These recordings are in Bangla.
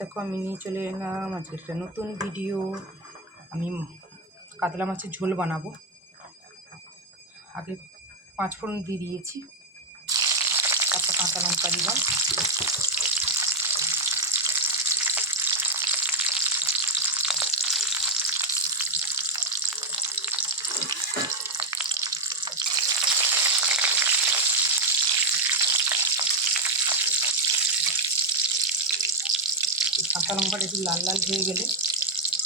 দেখো আমি নিয়ে চলে এলাম আজকে একটা নতুন ভিডিও। আমি কাতলা মাছের ঝোল বানাবো। আগে 5 ফোড়ন দিয়ে দিয়েছি, তারপর কাঁচা লঙ্কা দিলাম, কাঁচা লঙ্কাটা একটু লাল লাল হয়ে গেলে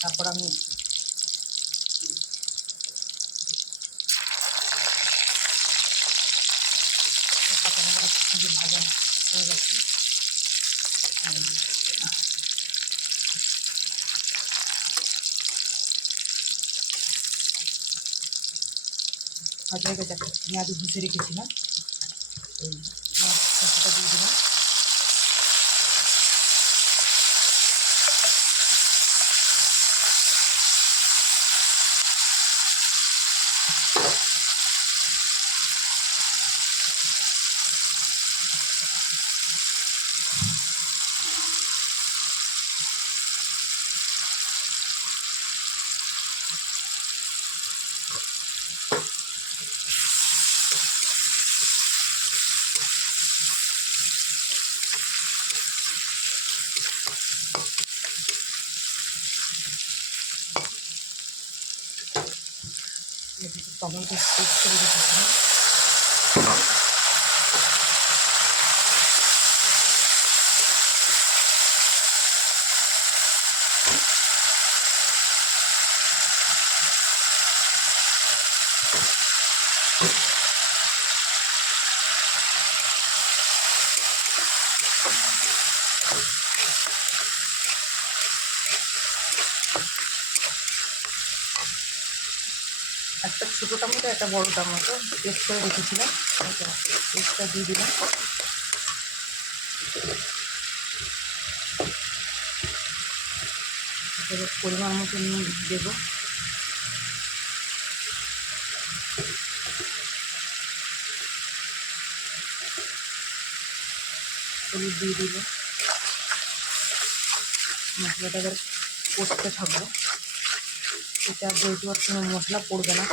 তারপর আমি কাঁচা লঙ্কাটা সুন্দর ভাজা হয়ে গেছে। ভাজা হয়ে গেছে, একটা পেঁয়াজ ঘুষে রেখেছিলাম, এই পেঁয়াজটা দিয়ে দিলাম। টমেটো পেস্ট করে রেখেছিলাম, একটা ছোটো টমেটো একটা বড় টমেটো পেস্ট করে রেখেছিলাম, পেস্টটা দিয়ে দিলাম। পরিমাণ মতো নুন দেবো, হলুদ দিয়ে দিল। মশলাটা এবার কষতে থাকবো, এটা যেহেতু আর কোনো মশলা পড়বে না।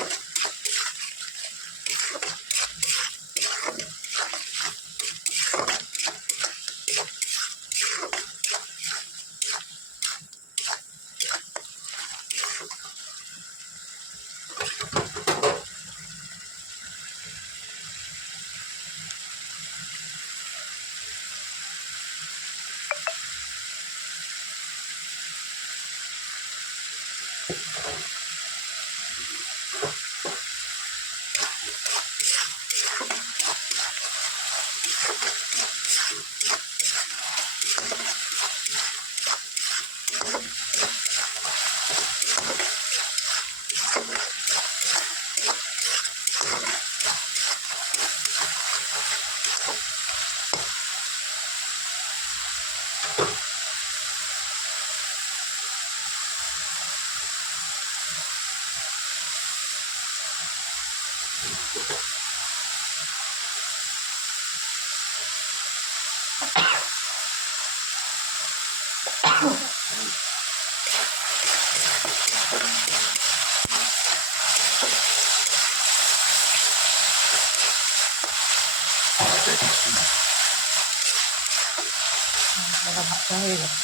মশলাটা ভাজা হয়ে গেছে,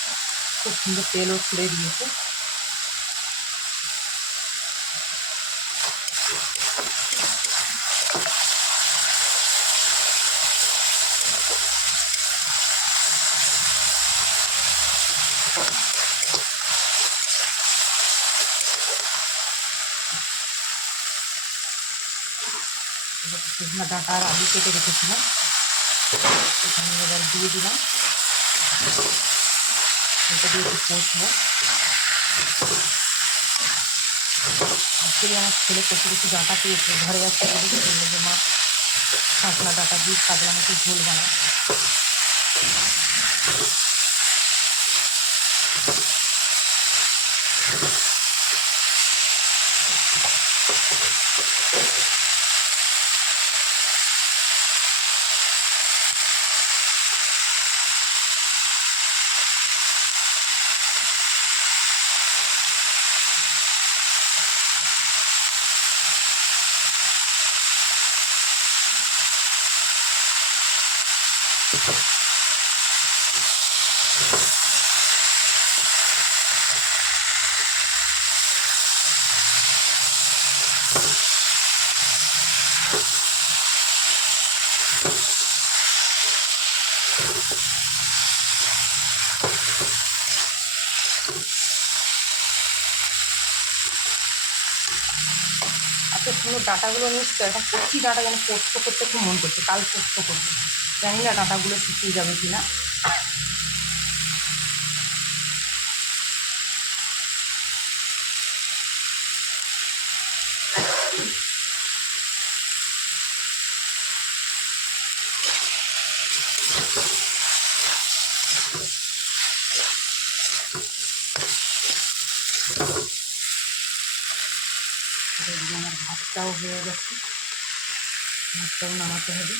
খুব সুন্দর তেলও ছেড়ে দিয়েছে। শুকনো ডাঁটা আর আলু কেটে রেখেছিলাম, এখানে এবার দিয়ে দিলাম। এটা দিয়ে একটু কষবো। অ্যাকচুয়ালি আমার ছেলে কচি কচি ডাঁটা পেয়েছে, ঘরে আছে বলে বললো যে মা কাঁচলা ডাঁটা দিয়ে কাতলা মাছের ঝোল বানায়। এত সুন্দর ডাঁটাগুলো নিচ্ছে, এখন কচি ডাঁটা যেন পোস্ত করতে খুব মন করছে, কাল পোস্ত করবে, জানি না ডাঁটাগুলো শুকিয়ে যাবে কি না। আমার ভাতটাও হয়ে গেছে, ভাতটাও নামাতে হবে।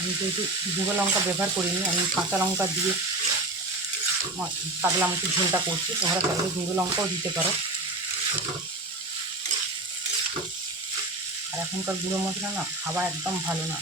আমি যেহেতু গুঁড়ো লঙ্কা ব্যবহার করিনি, আমি কাঁচা লঙ্কা দিয়ে কাতলা মাছের ঝোলটা করছি। তোমরা চাইলে গুঁড়ো লঙ্কাও দিতে পারো। আর এখনকার গুঁড়ো মশলা না খাওয়া একদম ভালো না।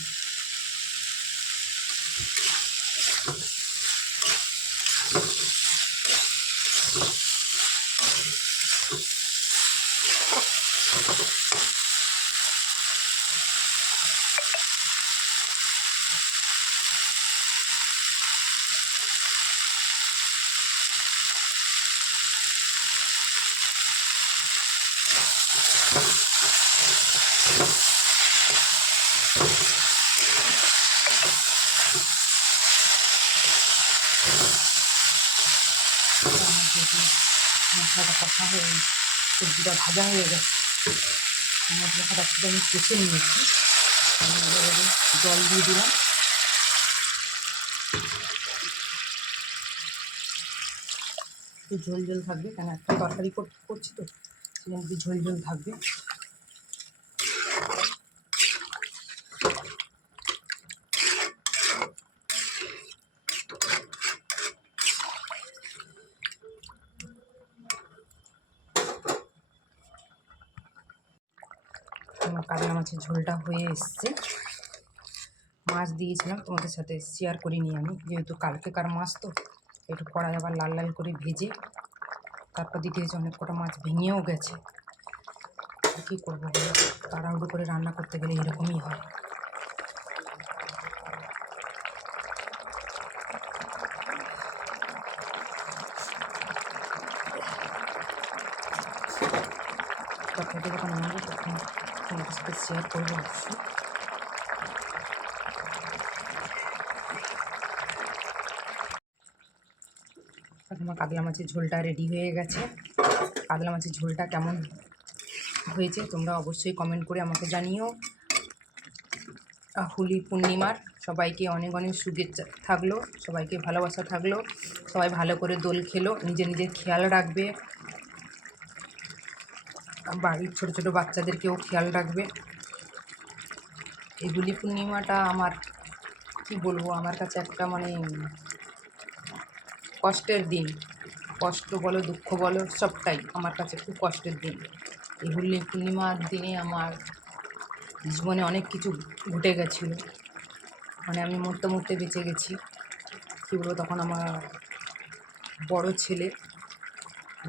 মশলাটা কষা হয়ে সবজিটা ভাজা হয়ে গেছে, মশলাটা শুধু আমি কষে নিয়েছি। জল দিয়ে দিলাম। একটু ঝোল ঝোল থাকবে, কেন একটা তরকারি করছি তো, সেখানে একটু ঝোল ঝোল থাকবে। আমার কাতলা মাছের ঝোলটা হয়ে এসছে। মাছ দিয়েছিলাম, তোমাদের সাথে শেয়ার করিনি আমি, যেহেতু কালকেকার মাছ তো একটু কড়াই আবার লাল লাল করে ভেজে তারপর দিতে হয়েছে। অনেক কটা মাছ ভেঙেও গেছে। কী করবো বলো, তাড়াহুড়ো করে রান্না করতে গেলে এরকমই হয়। তরকারিটা যখন আনবো তখন তোমাদের সাথে শেয়ার করবো অবশ্যই। আমার কাতলা মাছের ঝোলটা রেডি হয়ে গেছে। কাতলা মাছের ঝোলটা কেমন হয়েছে তোমরা অবশ্যই কমেন্ট করে আমাকে জানিও। হোলি পূর্ণিমার সবাইকে অনেক অনেক শুভেচ্ছা থাকলো, সবাইকে ভালোবাসা থাকলো। সবাই ভালো করে দোল খেলো, নিজের নিজের খেয়াল রাখবে, বাড়ির ছোটো ছোটো বাচ্চাদেরকেও খেয়াল রাখবে। এই হোলি পূর্ণিমাটা আমার কি বলবো, আমার কাছে একটা মানে কষ্টের দিন। কষ্ট বলো, দুঃখ বলো, সবটাই আমার কাছে খুব কষ্টের দিন। এই হোলি পূর্ণিমার দিনে আমার জীবনে অনেক কিছু ঘটে গেছিলো, মানে আমি মরতে মরতে বেঁচে গেছি। কী বলবো, তখন আমার বড় ছেলে,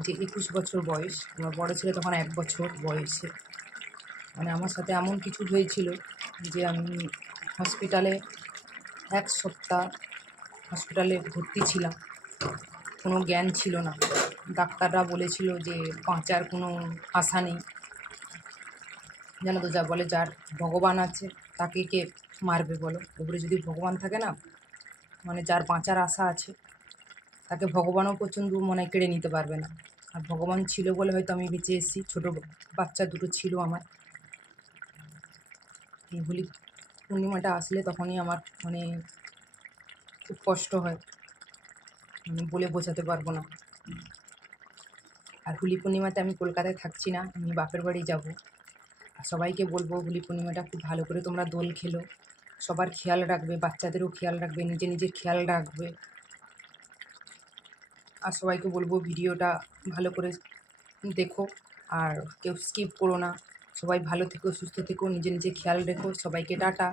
যে 21 বছর বয়স, আমার বড় ছেলে তখন 1 বছর বয়সে, মানে আমার সাথে এমন কিছু হয়েছিল যে আমি হসপিটালে 1 সপ্তাহ হসপিটালে ভর্তি ছিলাম। কোনো জ্ঞান ছিল না। ডাক্তাররা বলেছিল যে বাঁচার কোনো আশা নেই। জানো তো, যা বলে যার ভগবান আছে তাকে কে মারবে বলো। উপরে যদি ভগবান থাকে না, মানে যার বাঁচার আশা আছে তাকে ভগবানও পর্যন্ত মনে কেড়ে নিতে পারবে না। আর ভগবান ছিল বলে হয়তো আমি বেঁচে এসেছি। ছোটো বাচ্চা দুটো ছিল আমার। এই হোলি পূর্ণিমাটা আসলে তখনই আমার মানে খুব কষ্ট হয়, মানে বলে বোঝাতে পারবো না। আর হোলি পূর্ণিমাতে আমি কলকাতায় থাকছি না, আমি বাপের বাড়ি যাব। আর সবাইকে বলবো হোলি পূর্ণিমাটা খুব ভালো করে তোমরা দোল খেলো, সবার খেয়াল রাখবে, বাচ্চাদেরও খেয়াল রাখবে, নিজের খেয়াল রাখবে। আর সবাইকে বলবো ভিডিওটা ভালো করে দেখো, আর কেউ স্কিপ করো না। সবাই ভালো থেকো, সুস্থ থেকো, নিজের খেয়াল রেখো। সবাইকে টাটা।